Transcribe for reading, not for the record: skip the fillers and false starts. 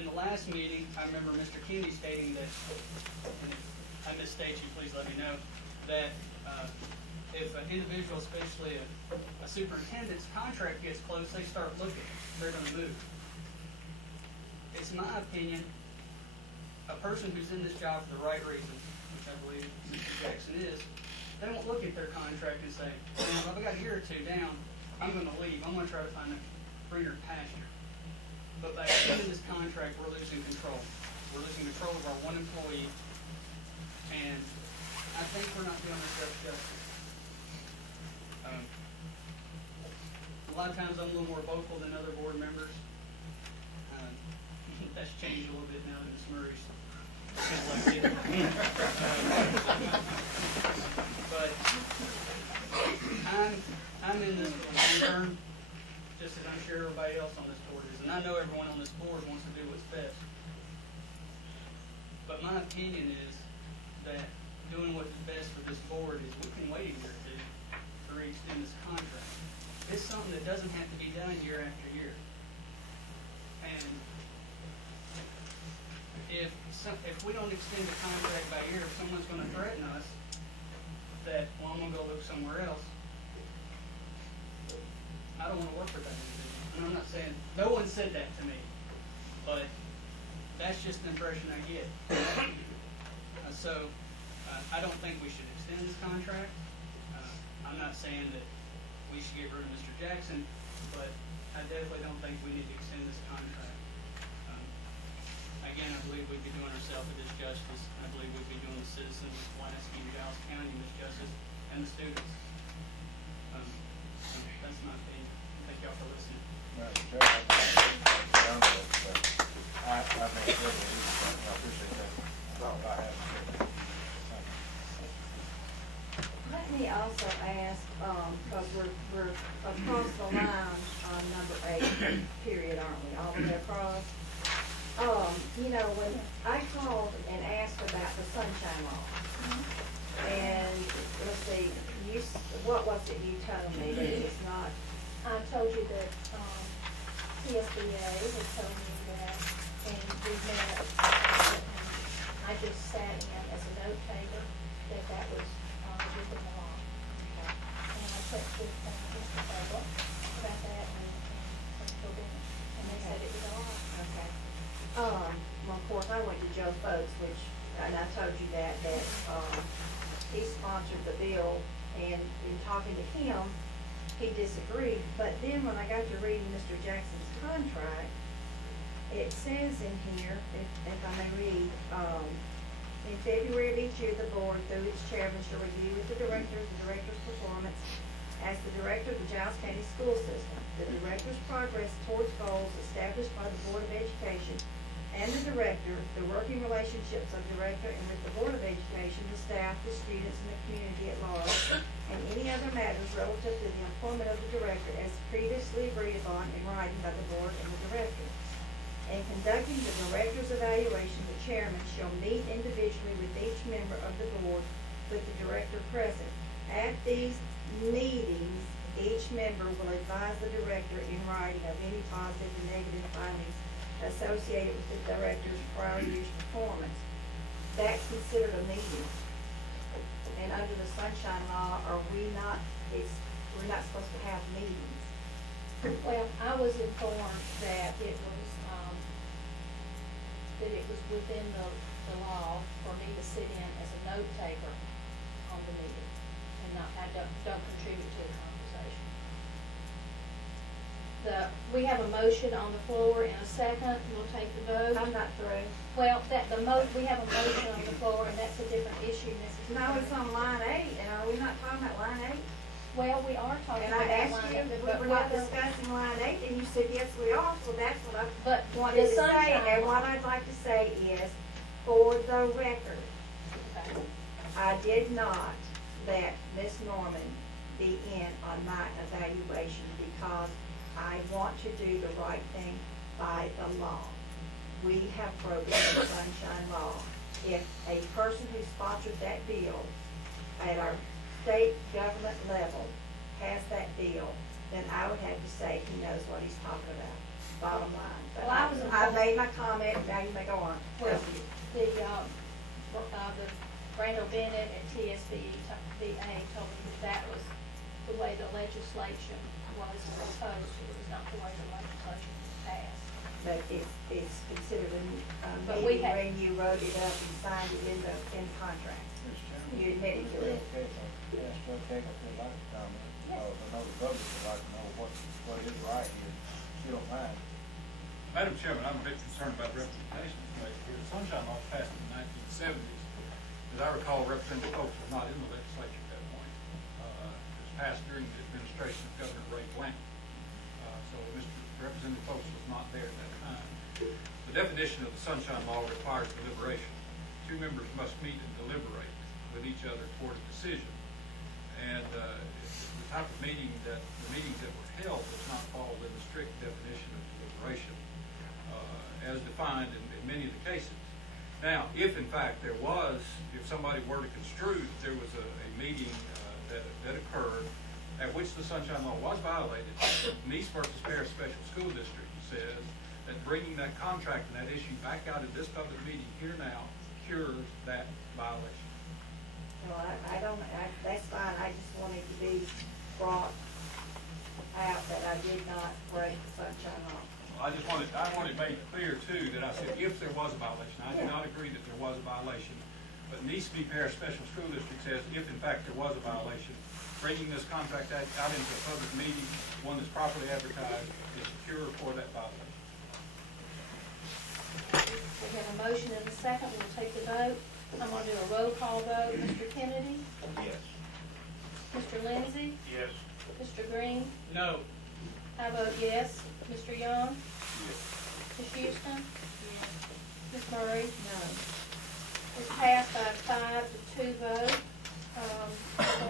in the last meeting, I remember Mr. Kennedy stating that, and if I misstate you, please let me know, that if an individual, especially a superintendent's contract gets close, they start looking. They're going to move. It's my opinion, a person who's in this job for the right reasons, which I believe Mr. Jackson is, they won't look at their contract and say, well, if I got a year or two down, I'm going to leave. I'm going to try to find a greener pasture. But by extending this contract, we're losing control. We're losing control of our one employee, and I think we're not doing ourselves justice. A lot of times I'm a little more vocal than other board members. That's changed a little bit now that Ms. Murray's elected. But I'm in this for the long term, just as I'm sure everybody else on this board is. And I know everyone on this board wants to do what's best. But my opinion is that doing what is best for this board is we can wait a year or two to re-extend this contract. It's something that doesn't have to be done year after year. And if we don't extend the contract by year, if someone's going to threaten us that, well, I'm going to go look somewhere else, I don't want to work for that individual. And I'm not saying, no one said that to me, but that's just the impression I get. I don't think we should extend this contract. I'm not saying that we should get rid of Mr. Jackson, but I definitely don't think we need to extend this contract. Again, I believe we'd be doing ourselves a disjustice. I believe we'd be doing the citizens of Pulaski and Dallas County a disjustice, and the students. That's my opinion. Thank y'all for listening. I appreciate that. Let me also ask, because we're across the line on number 8, period, aren't we? All the way across. You know, when I called and asked about the Sunshine Law, and let's see, what was it you told me that it's not? I told you that CSBA had told me that, and we met, and I just sat in as a note taker that was within the law. And I checked with Mr. Fable about that and they said it was all right. Okay. Well, of course, I went to Joe Folks, and I told you that he sponsored the bill, and in talking to him, he disagreed. But then when I got to reading Mr. Jackson's contract, it says in here, if I may read, in February of each year, the board, through its chairman, shall review with the director's performance as the director of the Giles County School System, the director's progress towards goals established by the Board of Education, and the director, the working relationships of the director and with the Board of Education, the staff, the students, and the community at large, and any other matters relative to the employment of the director as previously agreed upon in writing by the board and the director. In conducting the director's evaluation, the chairman shall meet individually with each member of the board with the director present. At these meetings, each member will advise the director in writing of any positive and negative findings associated with the director's prior year's performance. That's considered a meeting. And under the Sunshine Law, we're not supposed to have meetings. Well, I was informed that it was within the law for me to sit in as a note taker on the meeting and I don't contribute to the conversation. We have a motion on the floor and a second. We'll take the vote. I'm not through. Well, we have a motion on the floor, and that's a different issue, Mrs. No, it's on line 8, and are we not talking about line 8? Well, we are talking And about I asked line you 8, if we but were what not the- discussing line 8, and you said yes we are, so that's what I But wanted the to say. Sunshine And what Law- I'd like to say is, for the record, Okay. I did not let Miss Norman be in on my evaluation because I want to do the right thing by the law. We have broken the Sunshine Law. If a person who sponsored that bill at our state government level has that bill, then I would have to say he knows what he's talking about. bottom line. But Well, I was I informed- made my comment, now you may go on. Well, the Randall Bennett at TSBA told me that was the way the legislation was proposed, it was not the way the legislation was passed. But it's considered But a we meeting had- when you wrote it up and signed it in the contract. Mr. Chairman. You admitted to it. Okay, yes, okay, if you'd like to comment, Yes. I know the public would like to know what is right here, if you don't mind. Madam Chairman, I'm a bit concerned about representation made here. The Sunshine Law was passed in the 1970s. As I recall, Representative Folks was not in the legislature at that point. It was passed during the administration of Governor Ray Blanton. So Representative Folks was not there at that time. The definition of the Sunshine Law requires deliberation. Two members must meet and deliberate with each other toward a decision. And the type of meetings that were held does not fall within the strict definition of deliberation as defined in many of the cases. Now, if in fact if somebody were to construe that there was a meeting that occurred at which the Sunshine Law was violated, Nice versus Paris Special School District says that bringing that contract and that issue back out of this public meeting here now cures that violation. No, that's fine, I just wanted to be brought out that I did not break the Sunshine Law. I wanted made clear too that I said if there was a violation, I do not agree that there was a violation, but Nice v. Paris Special School District says if in fact there was a violation, bringing this contract out into a public meeting, one that's properly advertised, is a cure for that violation. We have a motion and a second, we'll take the vote. I'm gonna do a roll call vote. Mr. Kennedy? Yes. Mr. Lindsey? Yes. Mr. Green? No. I vote yes. Mr. Young? Yes. Ms. Houston? Ms. Murray? No. It's passed by a 5-2 vote.